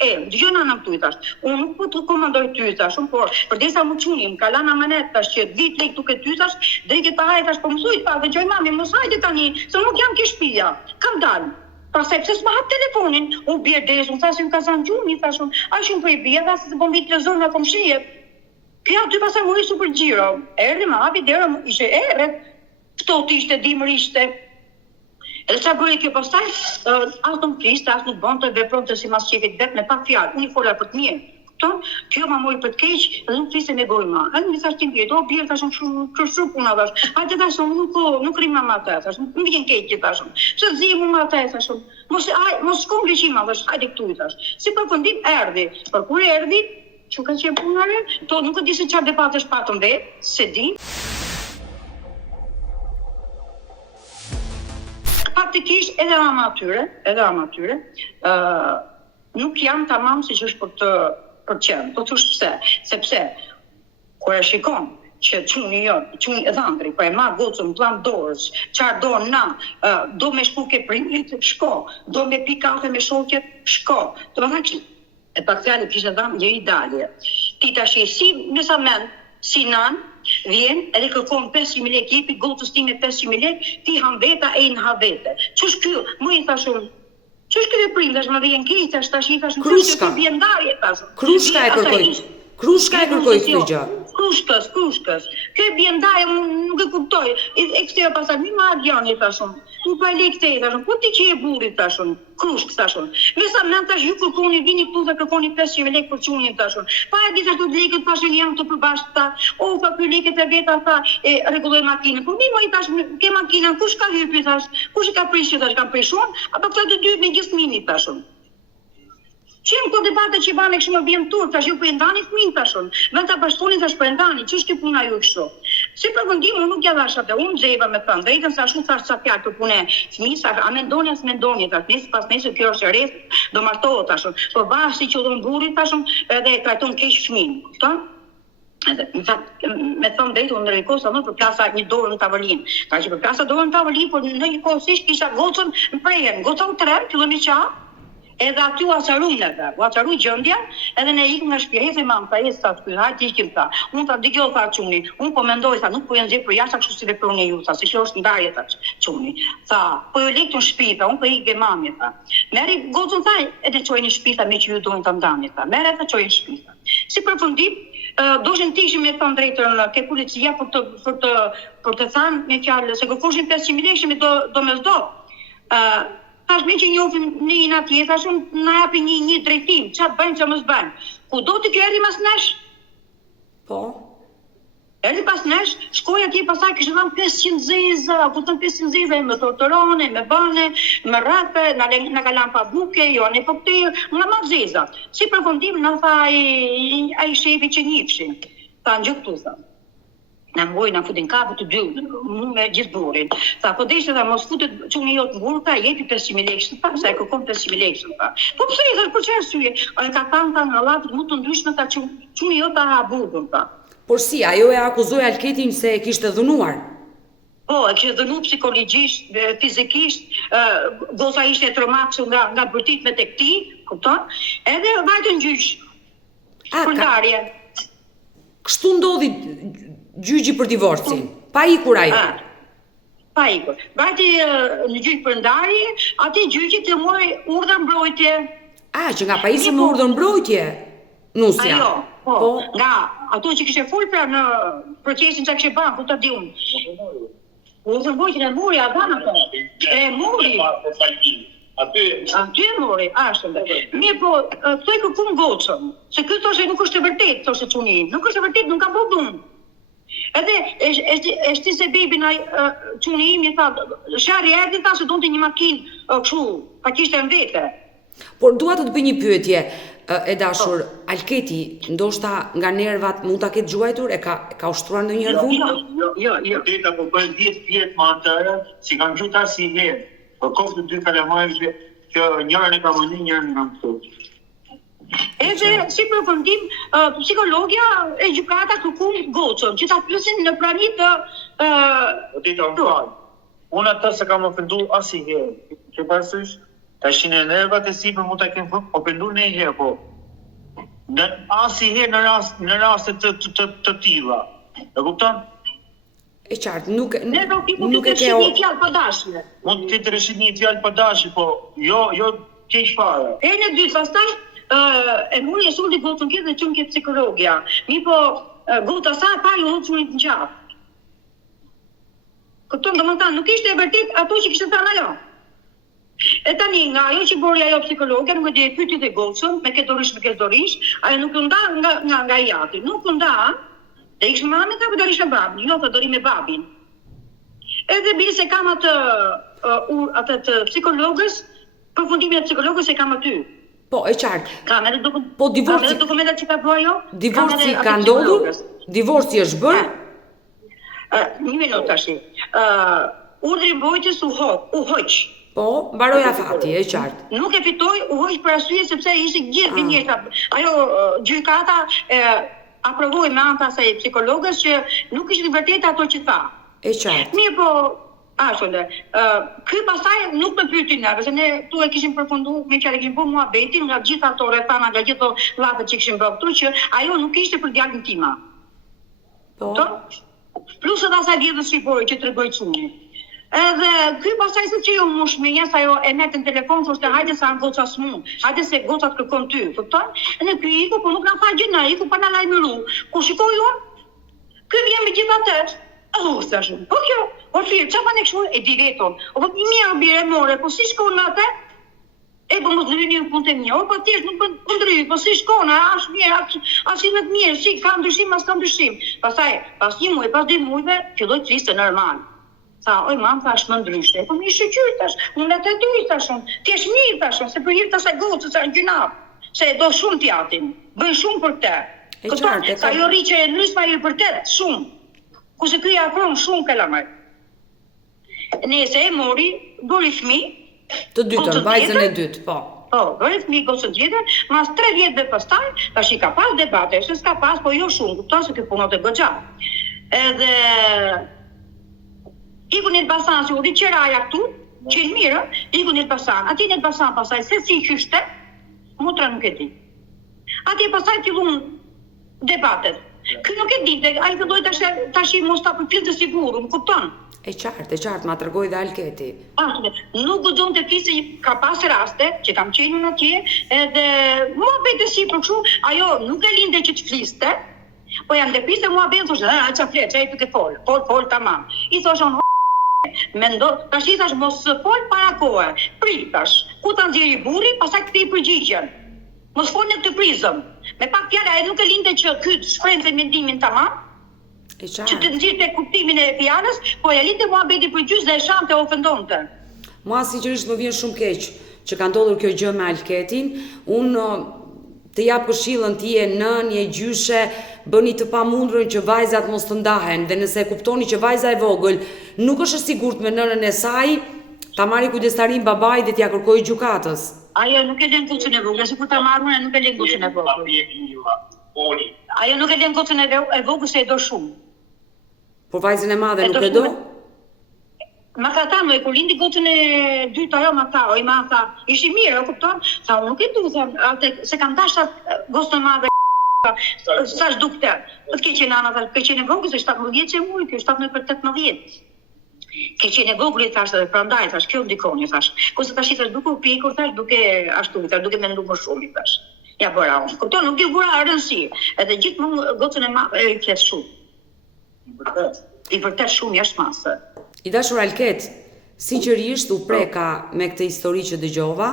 dëgjoj nana këtu i thash. Unë nuk po të komandoj ty thash, por përdesa më çunim, ka lana amanet tash që 10 lekë duke ty thash, drejtë para i thash, po mësoj të pa, dëgjoj mami, mos hajde tani, se nuk jam ke shtëpia. Kam dalë. Pastaj pse s'ma hap telefonin? Unë bie des, unë thashë më ka zënë gjumi, thashë, ai shumë po i bie, tha se po mbi televizor nga komshije. Kjo aty pastaj më isu për xhiro. Erdhi më hapi derën, ishte errët. Ftohtë ishte, dimër ishte. Edhe çfarë bëri kjo pastaj? As nuk fliste, as nuk bënte, vepronte si mas shefit vet me pak fjalë. Unë i fola për të mirë. Kupton? Kjo ma mori për të keq, dhe nuk fliste me gojë më. Edhe më thash ti bie, do bie tash shumë puna tash. Hajde tash nuk rrim më atë tash. Nuk vjen keq tash. Pse zgjidhim më atë tash? Mos shkon Greqi më tash, hajde këtu tash. Si përfundim erdhi. Por kur erdhi, çu ka qenë punare, to nuk e di se çfarë debatesh patëm vet, se di. Faktikisht edhe amatyre, nuk jam tamam si që është për qenë. Po thosh pse? Sepse kur e shikon që çuni e dhëndri, po e marr gocën plan dorës, çfarë do na, do me shku ke prindrit, shko, do me pi kafe me shokjet, shko. Do të thonë e pak fjalë kishte dhënë një ideale. Ti tash si mesament, si nan, vjen edhe kërkon 500.000 lekë, jepi gocës time 500.000 lekë, ti han veta e i në ha vete. Ç'është ky? Më i thashun. Ç'është ky veprim? Tash më vjen keq, tash i thashun. Krushka. Bie ndarje tash. Krushka e kërkoi. Krushka e kërkoi këtë gjë. Krushkës. Kjo bie ndarje, nuk e kuptoj. E kthea pastaj më Adriani thashun. Ku pa lekë thashun. Po ti që e burri thashun. Krushk thashun. Me sa më tash ju kërkoni vini këtu dhe kërkoni 500.000 lekë për çunin thashun. Pa e di se këto lekët thashun janë të përbashkëta. Pa ky lekët e veta tha e rregulloj makinën. Po mi më i thash ke makinën, kush ka hyrë thash? Kush e ka prishë thash, kanë prishun? Apo këta të dy me gjysmini thashun. Qenë këto debate që banë kështu më vjen turp, tash ju po e ndani fëmin tashun. Vend ta bashkoni tash po e ndani, ç'është kjo puna ju kështu? Si përfundim unë nuk ja dhash atë, unë xheva me thënë, drejtën sa ashtu thash çfarë fjalë për punë. Fëmijë sa a mendoni as mendoni tash, nesër pas nesër kjo është rreth, do martohet tashun. Po vashi që udhën burri tashun, edhe e trajton keq fëmin, kupton? Në fakt, me thëmë drejtë, unë rikos të për plasa një dorë në tavolinë. Ka që për plasa dorë në tavolinë, por në një kohësisht kisha gocën në prejen, gocën 3, fillon i qa, edhe aty u acaru gjëndja, edhe ne ikëm nga shpjehet e mamë, ta jesë ta të kujnë, hajtë ikim ta. Unë ta digjo, tha quni, unë po mendoj, tha, nuk po jenë gjithë për jashtë kështu si veproni ju, tha, se kjo është ndarje, tha quni. Tha, po ju lekë të në shpi, tha, unë po ikë e mami, tha. Meri gocën, tha, edhe qojnë në shpi, tha, me që ju dojnë të ndani, tha. Mere, tha, qojnë në shpi, tha. Si përfundim, doshin të ishim me thonë drejtën ke policia për të thënë me fjalë se kërkoshin 500.000 lekë do me zdo. Tash me që njofim në një atje, thashun na japi një drejtim, çfarë bëjmë, çfarë mos bëjmë. Kudo të kjo erdhi mas nesh? Po. Erdhi pas nesh, shkoj atje pastaj kishte dhënë 500 zeza, ku të 500 zeza me torturone, me bane, me rrapë, na kalan pa buke, jo në koktejl, nga ma zeza. Si përfundim na tha ai shefi që njifshin. Tha ngjëktu tha. Na mboj, na futin kapë të dy, me gjithë burin. Tha, po deshte, tha, mos futet quni jotë në burë, tha, jepi 500.000 lekë, tha, sa e kërkon 500.000 lekë, tha. Po pëse i tha, për që arsye? A e ka thanë, tha, nga latë, mu të ndryshme, tha, quni jotë ta ha burën, tha. Por si, ajo e akuzoi Alketin se e kishte dhunuar? Po, e kishte dhënu psikologjisht, fizikisht, goza ishte traumatsu nga bërtit me tek ti, kupton? Edhe vajtë në gjyq, për ndarje. Kështu ndodhi gjyqi për divorcin, pa ikur ajo. Pa ikur. Vajti në gjyq për ndarje, ati gjyqi të mori urdhër mbrojtje. Që nga pa isi më urdhër mbrojtje, nusja. Ajo, po, nga ato që kishe full pra në procesin që kishe banë, ku të di unë. Urdhër mbrojtje e mori, a dhanë ato. E mori. Aty e mori, ashtë. Mirë po, këto i kërkum gocën, se këtë thoshe nuk është e vërtet, thoshe quni, nuk është e vërtet, nuk ka bodun. Edhe, eshti se bebin quni im, një tha, shari erdi ta se donë të një makinë, këshu, pa kishte në vete. Por dua të bëj një pyetje, e dashur, Alketi, ndoshta nga nervat mund ta ketë gjuajtur, e ka ushtruar ndonjëherë dhunë? Jo. Teta po bën 10 vjet më atëherë, si kanë gjuar si herë. Për kohë të dy kalamarëve, që njërën e ka mëni, njërën nga më thotë. Edhe si përfundim, psikologja e gjykata kërkum gocën, që ta pyesin në prani të... Teta, më falë. Unë atë se kam ofendu asnjëherë. Që parasysh, tashin e nervat e sipër mund ta kem po pendu në një herë, po. Asnjëherë në raste të tilla. E kupton? E qartë, nuk e ke një fjalë pa dashje. Mund të të rëshit një fjalë pa dashje, po jo keq fare. E në dytë, pastaj, e muri e sulli gotën këtë dhe qënë këtë psikologja. Mi po, gota sa pa ju hëtë qënit në qafë. Këton dhe më tanë, nuk ishte e vërtit ato që kishte thënë ajo. E tani, nga ajo që bori ajo psikologja, nuk e dhe e pyti dhe gotën, me këtë dorish, ajo nuk nda nga jati. Nuk nda, dhe ishë mami, ta për dorish me babin, jo, të dori me babin. Edhe bili se kam atë të psikologës, përfundimin e psikologës e kam aty. Po, e qartë. Kam edhe dokumentat që ka bëjo. Divorci ka ndodhur? Divorci është bërë? Një minut tash. Urdhri mbrojtjes u hoq. Po, mbaroja fati, e qartë. Nuk e fitoi, u hoq për arsye sepse ishte gjithë vinjeta. Ajo gjykata aprovoi me anë të asaj psikologës që nuk ishte vërtet ato që tha. E qartë. Mirë po, ashtë, ky pastaj nuk më pyeti nga, se ne tu e kishim përfundu, me që e kishim bërë muhabetin nga gjitha ato rrethana, nga gjitha llafet që kishim bërë këtu, që ajo nuk ishte për djalin tima. Po. Plus edhe asaj vjetës shqipore që tregoi çuni. Edhe ky pastaj se që jo mush me jes ajo e merrte në telefon, thoshte hajde sa goca s'mu, hajde se gocat kërkon ty, kupton? Edhe ky iku, po nuk na tha gjë, na iku pa na lajmëru. Ku shikoj unë? Ky vjen me gjithatë. Thash, po kjo, o firë, qa pa ne kështu e di veton? O po mirë bire more, po si shkon në atë? E po mos lëri një punë të një, o po tjesht nuk po ndryj, po si shkon, ashtë mirë, ashtë i mirë, si ka ndryshim, as ka ndryshim. Pastaj, pas një muaj, pas 2 muajve, filloj të triste normal. Tha, oj mam, thash më ndryshte, po mi shëqyr, thash, unë të dy, thashun, t'jesh mirë, thashun, se për hirë të asaj gocë, sa në gjynaf, se do shumë t'jatin, bëjnë shumë për te. Këton, sa jo ri që e nysma i për te, shumë. Kuse këj afron shumë kalamaj. Nese e mori, dori fmi. Të dytën, vajzën e dytë, po. Po, bëri fëmijë gocën tjetër, mas 3 vjetëve pastaj, tash i ka pas debate, se s'ka pas, po jo shumë, kupton se kjo punote goxha. Edhe iku në Elbasan, si u di qeraja këtu, që në mirë, iku në Elbasan. Ati në Elbasan pasaj, se si qyshte, mutra nuk e di. Ati pasaj fillun debatet. Ky nuk e dinte, ai filloi tash mos ta përpill të sigurt, më kupton? E qartë, ma tregoi dhe Alketi. Nuk guxon të flisë, ka pas raste që kam qenë unë atje, edhe mua bëjtë si për kështu, ajo nuk e linde që të fliste, po janë të piste mua bëjtë, thoshtë, qa flet, që e të ke fol, tamam. I thoshon, tash i thash mos fol para kohë, prit tash, ku ta nxjerri burri, pastaj kthej përgjigjen. Mos fol në të prizëm. Me pak fjala ai nuk e linte që ky shprehte mendimin tamam. Që të nxirrte kuptimin e fjalës, po ja linte muhabeti për gjys dhe e shante ofendonte. Mua sinqerisht më vjen shumë keq që ka ndodhur kjo gjë me Alketin. Unë të jap këshillën ti e nën, je gjyshe, bëni të pamundurën që vajzat mos të ndahen, dhe nëse kuptoni që vajza e vogël nuk është e sigurt me nënën e saj, ta marri kujdestarin babait dhe t'ja kërkojë gjykatës. Ajo nuk e lën gocën e vogël, sikur ta marrën, nuk e lën gocën e vogël. Ajo nuk e lën gocën e vogël se e do shumë. Por vajzën e madhe nuk e do? Ma ka ta, kur lindi gocën e dytë ajo ma ta, oj ma tha, ishi mirë, o kupton? Tha, unë nuk e du, se kam dashtat gocën e madhe sa shdukte. Të keqe nana, ke qenë e vogël, se 17 që mujë, kjo 17 për 18. Ke qenë e vogël, thash, dhe prandaj, thash, kjo ndikoni, thash. Kurse tash i thash, duke u pjekur, thash, duke ashtu, thash, duke mendu më shumë, thash. Ja bëra unë. Kupton, nuk i bëra rëndësi. Edhe gjithmonë gocën e madhe i flet shumë. I vërtet shumë jashtë masë. I dashur Alket, sinqerisht u preka me këtë histori që dëgjova.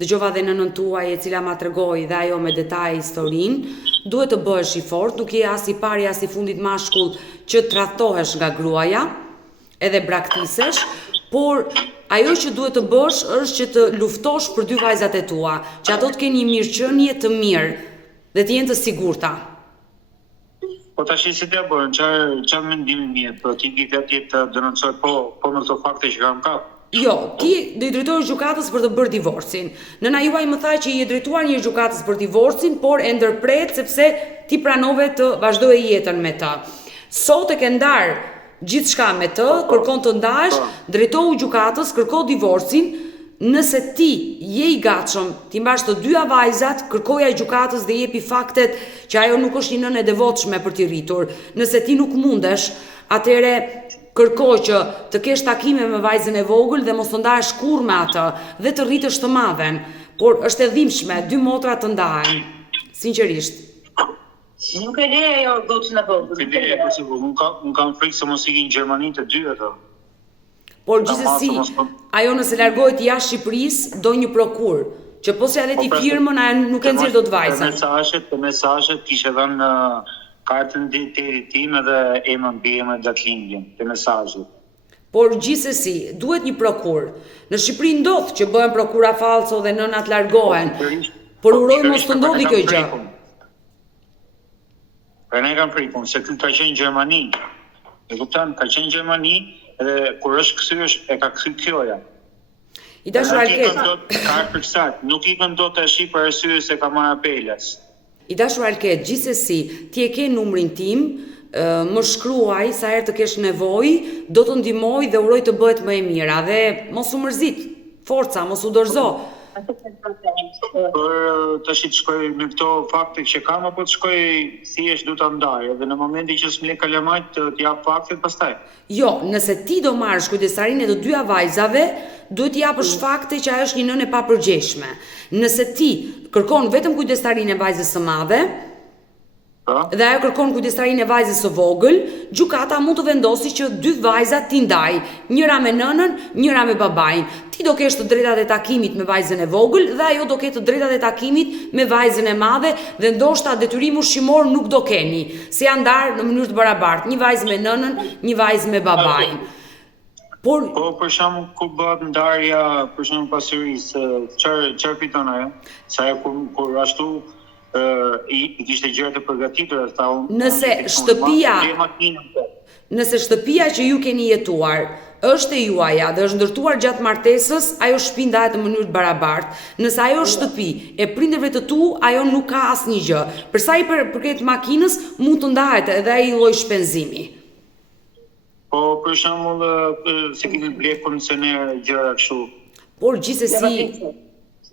Dëgjova dhe nënën tuaj e cila ma tregoi dhe ajo me detaj historinë. Duhet të bëhesh i fortë, nuk je as i pari as i fundit mashkull që tradhtohesh nga gruaja, edhe braktisesh, por ajo që duhet të bësh është që të luftosh për 2 vajzat e tua, që ato të kenë një mirëqenie të mirë dhe të jenë të sigurta. Po tash si t'ja bërën, çfarë mendimi mirë, po ti ke gati të denoncoj po me këto fakte që kam kap. Jo, ti do i drejtohesh gjykatës për të bërë divorcin. Nëna juaj më tha që i e drejtuar një gjykatës për divorcin, por e ndërpret sepse ti pranove të vazhdoje jetën me të. Sot e ke ndar gjithçka me të, kërkon të ndash, drejtohu gjykatës, kërko divorcin. Nëse ti je i gatshëm, ti mbash të 2 vajzat, kërkoja gjykatës dhe jepi faktet që ajo nuk është një nënë e devotshme për t'i rritur. Nëse ti nuk mundesh, atëre kërko që të kesh takime me vajzën e vogël dhe mos të ndahesh kurrë me atë dhe të rritësh të madhen. Por është e dhimbshme 2 motra të ndahen. Sinqerisht. Nuk e le ajo gocën e vogël. Unë kam frikë se mos ikin në Gjermani të 2 ato. Por gjithsesi, ajo nëse largohet jashtë Shqipërisë, do një prokur, që po se ti firmën, ajo nuk e nxjerr dot vajzën. Të mesazhet kishe dhënë kartën identitetit tim edhe emrin mbi datlindjen, të mesazhet. Por gjithsesi, duhet një prokur. Në Shqipëri ndodh që bëhen prokura falso dhe nënat largohen. Por uroj mos të ndodhi kjo gjë. Për ne kam frikun, se ky ka qenë në Gjermani. E kupton, ka qenë në Gjermani, edhe kur është kthyer e ka kthy kjoja. I dashur Alket. Ka përksat, nuk i kanë dot tash për arsye se ka marrë apelas. I dashur Alket, gjithsesi, ti e ke numrin tim, më shkruaj sa herë të kesh nevojë, do të ndihmoj dhe uroj të bëhet më e mira dhe mos u mërzit. Forca, mos u dorëzo. Për tash të shkoj me këto fakte që kam apo të shkoj thjesht du ta ndaj, edhe në momentin që s'më le kalamajt të jap faktet pastaj. Jo, nëse ti do marrësh kujdestarinë e të 2 vajzave, duhet t'i japësh fakte që ajo është një nënë e papërgjeshme. Nëse ti kërkon vetëm kujdestarinë e vajzës së madhe, dhe ajo kërkon kujdestarinë e vajzës së vogël, gjykata mund të vendosë që 2 vajzat t'i ndaj, njëra me nënën, njëra me babain. Ti do kesh të drejtat e takimit me vajzën e vogël dhe ajo do ketë të drejtat e takimit me vajzën e madhe dhe ndoshta detyrim ushqimor nuk do keni, se janë ndarë në mënyrë të barabartë, një vajzë me nënën, një vajzë me babain. Po për shembull ku bëhet ndarja për shembull pasurisë, çfarë fiton ajo? Sa ajo kur ashtu i kishte gjërat e përgatitura, nëse shtëpia që ju keni jetuar është e juaja dhe është ndërtuar gjatë martesës, ajo shtëpi ndahet në mënyrë të barabartë. Nëse ajo shtëpi e prindërve të tu, ajo nuk ka asnjë gjë. Për sa i përket makinës, mund të ndahet edhe ai lloj shpenzimi. Po për shembull se kemi bler kondicioner gjëra kështu. Por gjithsesi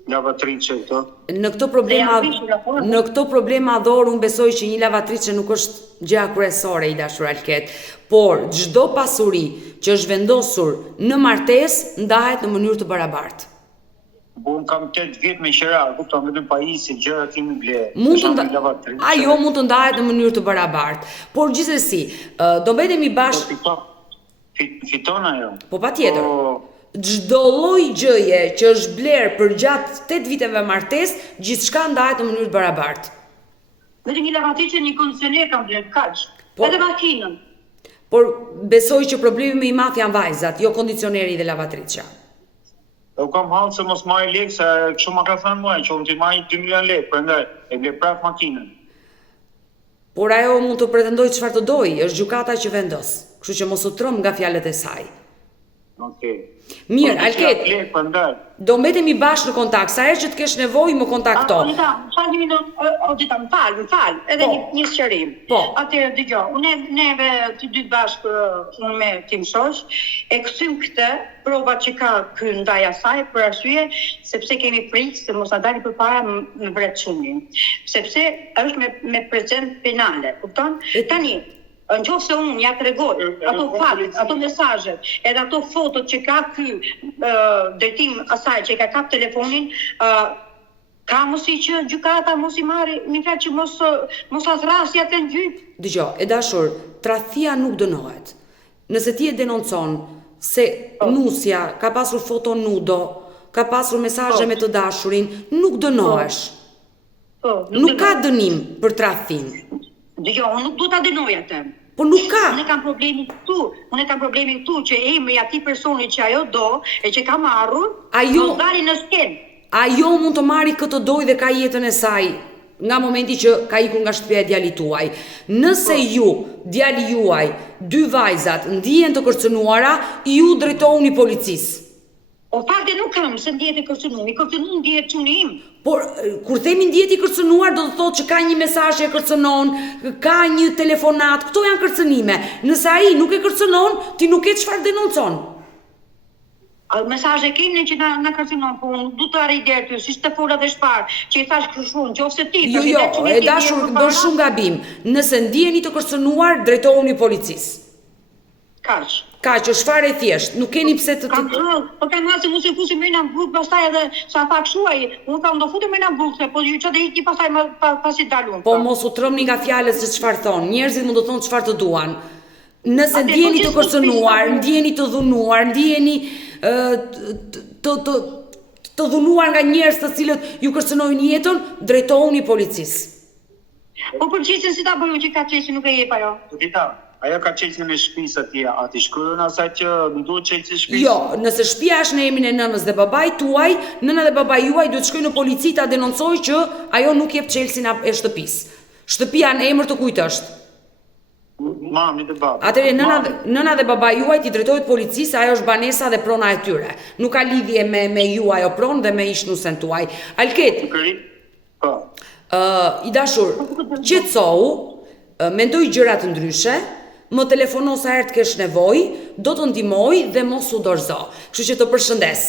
Lavatrice këto. në këto probleme madhor unë besoj që një lavatrice nuk është gjëja kryesore i dashur Alket, por çdo pasuri që është vendosur në martesë ndahet në mënyrë të barabartë. Unë kam 8 vjet me qira, kupton, vetëm pajisje gjëra kemi bler. Ajo mund të ndahet në mënyrë të barabartë, por gjithsesi, do mbetemi bashkë. Fiton ajo. Po patjetër. Çdo lloj gjëje që është bler për gjatë 8 viteve martesë, gjithçka ndahet në mënyrë të barabartë. Vetëm një lavatrice, një kondicioner kam bler, kaq. Edhe makinën. Por besoj që problemi më i madh janë vajzat, jo kondicioneri dhe lavatriçja. U kam hallë se mos marr lekë, se kështu ma ka thënë mua, që unë t'i marr 2 milion lekë, prandaj e ble prap makinën. Por ajo mund të pretendojë çfarë të dojë, është gjykata që vendos. Kështu që mos u trëm nga fjalët e saj. Okej. Mirë, Alket, do mbetemi bashkë në kontakt, sa herë që të kesh nevojë më kontakto. Falë një minutë, më fal, edhe një sqarim. Atëherë dëgjoj, neve të dy bashkë, unë me tim shoq, e kthyem këtë provat që ka ky ndaj asaj për arsye sepse kemi frikë se mos na dali përpara në vret çunin. Sepse është me prezent penale, kupton? Tani në qoftë se unë ja tregoj ato fakte, ato mesazhet, edhe ato fotot që ka ky drejtim asaj që ka kap telefonin, ka mosi që gjykata mos i marri, një fjalë që mos azrasi atë në gjyq. Dgjoj, e dashur, tradhtia nuk dënohet. Nëse ti e denoncon se nusja ka pasur foto nudo, ka pasur mesazhe me të dashurin, nuk dënohesh. Nuk ka dënim për tradhtin. Dgjoj, unë nuk do ta dënoj atë. Po nuk ka. Unë kam problemin këtu që emri i atij personi që ajo do e që ka marrur, do dalë në skenë. Ajo mund të marrë këtë dojë dhe ka jetën e saj nga momenti që ka ikur nga shtëpia e djalit tuaj. Nëse ju, djali juaj, 2 vajzat ndihen të kërcënuara, ju drejtohuni policisë. O fakte nuk kam se ndihet i kërcënuar ndihet çuni im. Por kur themi ndihet i kërcënuar do të thotë që ka një mesazh që e kërcënon, ka një telefonat, këto janë kërcënime. Nëse ai nuk e kërcënon, ti nuk ke çfarë denoncon. Mesazhe kemi që na kërcënon, po unë du të arrijë deri ty, si Stefora dhe Shpar, që i thash kështu, nëse ti Jo, e dashur, do shumë gabim. Nëse ndiheni të kërcënuar, drejtohuni policisë. Kaq, është fare thjesht, nuk keni pse të Po kam thënë se mos e fusim më në burg, pastaj edhe sa pak shuaj, unë kam do futem më në burg, po ju çdo iki pastaj pasi dalun. Po mos u trëmni nga fjalët se çfarë thon. Njerëzit mund të thonë çfarë të duan. Nëse ndjeni të kërcënuar, ndjeni të dhunuar, ndjeni të dhunuar nga njerëz të cilët ju kërcënojnë jetën, drejtohuni policisë. Po përgjithësi si ta bëjmë që ka çeshi nuk e jep ajo. Ajo ka qesin e shtëpisë atje, ati shkruan asaj që më duhet qesin e shtëpisë? Jo, nëse shtëpia është në emrin e nënës dhe babait tuaj, nëna dhe babai juaj duhet shkojnë në polici ta denoncojë që ajo nuk jep çelsin e shtëpisë. Shtëpia në emër të kujt është? Mami dhe baba. Atëherë nëna dhe babai juaj ti drejtohet policisë, ajo është banesa dhe prona e tyre. Nuk ka lidhje me ju ajo pronë dhe me ishnusen tuaj. Alket. Po. I dashur, qetësohu, mendoj gjëra të ndryshe. Më telefono sa herë të kesh nevojë, do të ndihmoj dhe mos u dorëzo. Kështu që të përshëndes.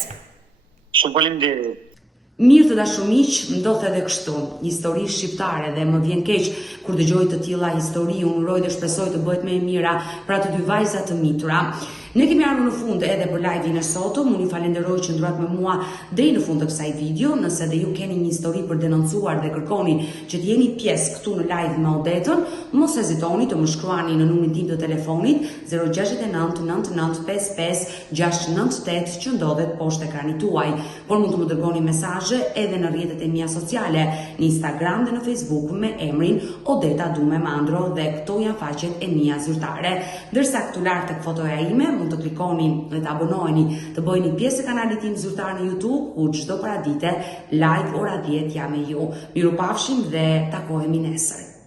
Shumë faleminderit. Mirë të dashur miq, ndodh edhe kështu, histori shqiptare dhe më vjen keq kur dëgjoj të tilla histori, unë uroj dhe shpresoj të bëhet më e mira për ato 2 vajza të mitura. Ne kemi ardhur në fund edhe për live-in e sotëm, unë ju falenderoj që ndruat me mua deri në fund të kësaj video. Nëse dhe ju keni një histori për denoncuar dhe kërkoni që të jeni pjesë këtu në live me Odetën, mos hezitoni të më shkruani në numrin tim të telefonit 069 99 55 698 që ndodhet poshtë ekranit tuaj. Por mund të më dërgoni mesazhe edhe në rrjetet e mia sociale, në Instagram dhe në Facebook me emrin Odeta Dume Mandro dhe këto janë faqet e mia zyrtare. Ndërsa këtu lart tek fotoja ime mund të klikoni dhe të abonoheni, të bëheni pjesë e kanalit tim zyrtar në YouTube, ku çdo paradite live ora 10 jam me ju. Mirupafshim dhe takohemi nesër.